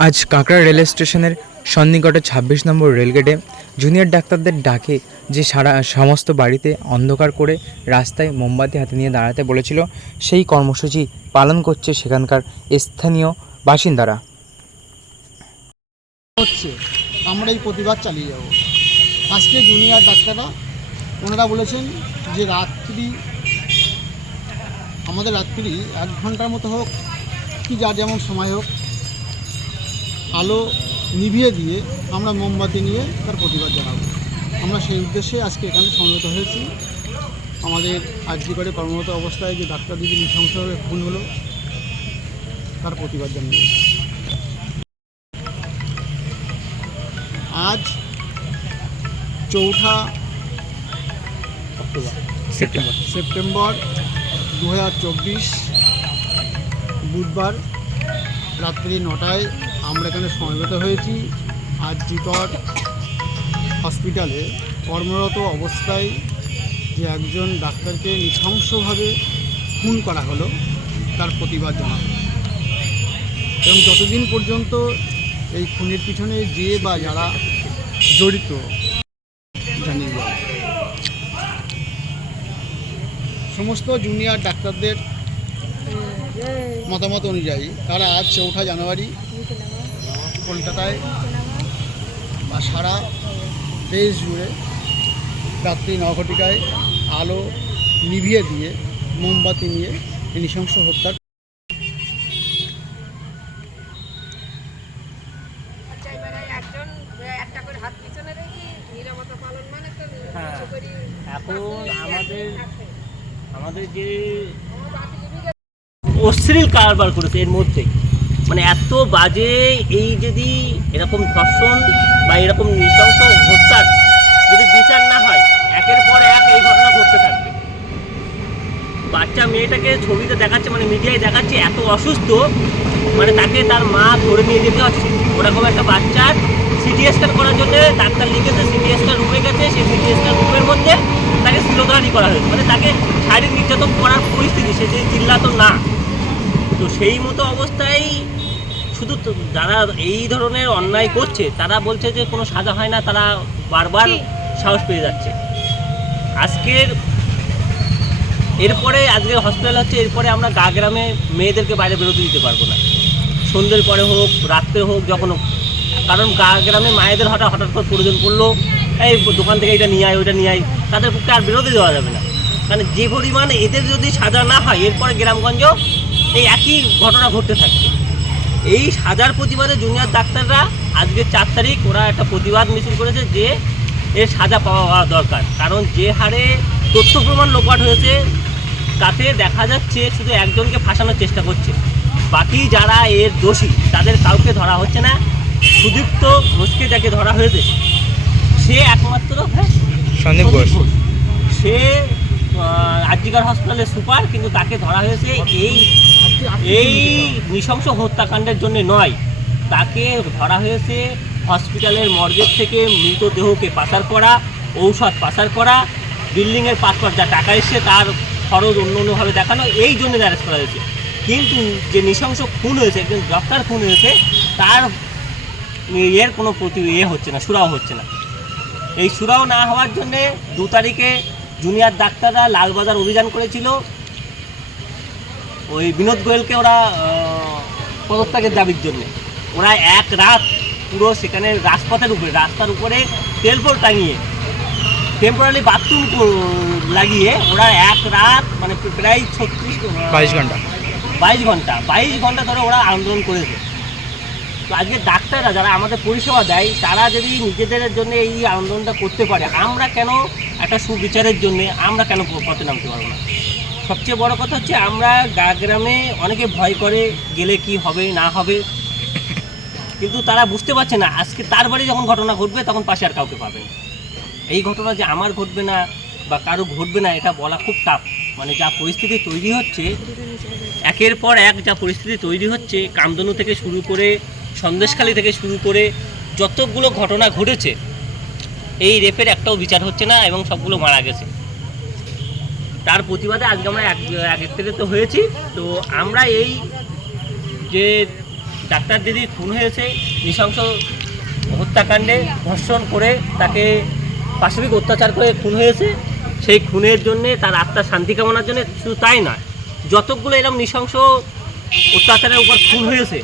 আজ কাঁকড়া রেল স্টেশনের সন্নিকটে ২৬ নম্বর রেলগেটে জুনিয়র ডাক্তারদের ডাকে যে সারা সমস্ত বাড়িতে অন্ধকার করে রাস্তায় মোমবাতি হাতে নিয়ে দাঁড়াতে বলেছিল, সেই কর্মসূচি পালন করছে সেখানকার স্থানীয় বাসিন্দারা। হচ্ছে আমরা এই প্রতিবাদ চালিয়ে যাব। আজকে জুনিয়র ডাক্তাররা ওনারা বলেছেন যে আমাদের রাত্রি 1 ঘন্টার মতো হোক কি যার যেমন সময় হোক, আলো নিভিয়ে দিয়ে আমরা মোমবাতি নিয়ে তার প্রতিবাদ জানাবো। আমরা সেই উদ্দেশ্যে আজকে এখানে সমবেত হয়েছি। আমাদের আজকে কর্মরত অবস্থায় যে ডাক্তার দিদি নৃশংসভাবে খুন হলো তার প্রতিবাদ জানিয়ে। আজ 4 সেপ্টেম্বর 2024 বুধবার রাত্রি 9টায় আমরা এখানে সমবেত হয়েছি। আরজিকর হসপিটালে কর্মরত অবস্থায় যে একজন ডাক্তারকে নৃশংসভাবে খুন করা হলো তার প্রতিবাদ জানাবো, এবং যতদিন পর্যন্ত এই খুনের পিছনে যে বা যারা জড়িত জানিয়ে যাবে। সমস্ত জুনিয়র ডাক্তারদের মতামত অনুযায়ী তারা আজ 4 জানুয়ারি কলকাতায় বা সারা দেশ জুড়ে রাত্রি 9 ঘটিকায় আলো নিভিয়ে দিয়ে মোমবাতি নিয়ে এই নৃশংস হত্যার এখন আমাদের যে অশ্লীল কারবার করেছে এর মধ্যে, মানে এত বাজে, এই যদি এরকম ধর্ষণ বা এরকম নৃশংস হত্যার যদি বিচার না হয়, একের পর এক এই ঘটনা ঘটতে থাকবে। বাচ্চা মেয়েটাকে ছবিতে দেখাচ্ছে, মানে মিডিয়ায় দেখাচ্ছে এত অসুস্থ, মানে তাকে তার মা ধরে নিয়ে যেতে হচ্ছে। ওরকম একটা বাচ্চার সিটি স্ক্যান করার জন্য ডাক্তার লিখেছে, সিটি স্ক্যান রুমে গেছে, সেই সিটি স্ক্যান রুমের মধ্যে তাকে শিরোধারী করা হয়েছে, মানে তাকে শারীরিক নির্যাতন করার পরিস্থিতি, সে যে চিল্লাতো না। তো সেই মতো অবস্থায় শুধু যারা এই ধরনের অন্যায় করছে তারা বলছে যে কোনো সাজা হয় না, তারা বারবার সাহস পেয়ে যাচ্ছে। এরপরে আজকে হসপিটাল হচ্ছে, এরপরে আমরা গ্রামে মেয়েদেরকে বাইরে বেরোতে দিতে পারবো না, সন্ধ্যের পরে হোক রাত্রে হোক যখন হোক। কারণ গ্রামে মায়েদের হঠাৎ করে প্রয়োজন পড়লো, এই দোকান থেকে এটা নিয়ে আয় ওইটা নিয়ে আয়, তাদের পক্ষে আর বেরোতে দেওয়া যাবে না। কারণ যে পরিমাণ এদের যদি সাজা না হয়, এরপরে গ্রামগঞ্জ এই একই ঘটনা ঘটতে থাকবে। এই সাজার প্রতিবাদে জুনিয়র ডাক্তাররা আজকে 4 তারিখ ওরা একটা প্রতিবাদ মিছিল করেছে যে এর সাজা পাওয়া দরকার। কারণ যে হারে তথ্য প্রমাণ লোপাট হয়েছে তাতে দেখা যাচ্ছে শুধু একজনকে ফাঁসানোর চেষ্টা করছে, বাকি যারা এর দোষী তাদের কাউকে ধরা হচ্ছে না। সুদীপ্ত ঘোষকে যাকে ধরা হয়েছে সে একমাত্র সন্দীপ ঘোষ, সে আরজিকর হসপিটালের সুপার, কিন্তু তাকে ধরা হয়েছে এই নৃশংস হত্যাকাণ্ডের জন্য নয়, তাকে ধরা হয়েছে হসপিটালের মর্গের থেকে মৃতদেহকে পাচার করা, ঔষধ পাচার করা, বিল্ডিংয়ের পাসপোর্ট যা টাকা এসছে তার খরচ অন্যভাবে দেখানো, এই জন্য অ্যারেস্ট করা হয়েছে। কিন্তু যে নৃশংস খুন হয়েছে, একজন ডক্টর খুন হয়েছে, তার এর কোনো হচ্ছে না, সুরাও হচ্ছে না। এই সুরাও না হওয়ার জন্যে 2 তারিখে জুনিয়র ডাক্তাররা লালবাজার অভিযান করেছিল। ওই বিনোদ গোয়েলকে ওরা পদত্যাগের দাবির জন্যে ওরা এক রাত পুরো সেখানে রাজপথের উপরে, রাস্তার উপরে তেলপোল টাঙিয়ে টেম্পোরারি বাথরুম লাগিয়ে ওরা এক রাত, মানে প্রায় 22 ঘন্টা ধরে ওরা আন্দোলন করেছে। তো আজকে ডাক্তাররা যারা আমাদের পরিষেবা দেয় তারা যদি নিজেদের জন্য এই আন্দোলনটা করতে পারে, আমরা কেন একটা সুবিচারের জন্য আমরা কেন পথে নামতে পারবো না? সবচেয়ে বড় কথা হচ্ছে আমরা গ্রামে অনেকে ভয় করে গেলে কি হবে না হবে, কিন্তু তারা বুঝতে পারছে না আজকে তার বাড়ি যখন ঘটনা ঘটবে তখন পাশে আর কাউকে পাবে না। এই ঘটনা যে আমার ঘটবে না বা কারো ঘটবে না এটা বলা খুব টাফ। মানে যা পরিস্থিতি তৈরি হচ্ছে, একের পর এক যা পরিস্থিতি তৈরি হচ্ছে, কামধেনু থেকে শুরু করে সন্দেশখালী থেকে শুরু করে যতগুলো ঘটনা ঘটেছে, এই রেপের একটাও বিচার হচ্ছে না এবং সবগুলো মারা গেছে। তার প্রতিবাদে আজকে আমরা একত্রিত হয়েছি। তো আমরা এই যে ডাক্তার দিদি খুন হয়েছে নৃশংস হত্যাকাণ্ডে, ধর্ষণ করে তাকে পাশবিক অত্যাচার করে খুন হয়েছে। সেই খুনের জন্যে তার আত্মার শান্তি কামনার জন্য, শুধু তাই নয়, যতগুলো এরকম নৃশংস অত্যাচারের উপর খুন হয়েছে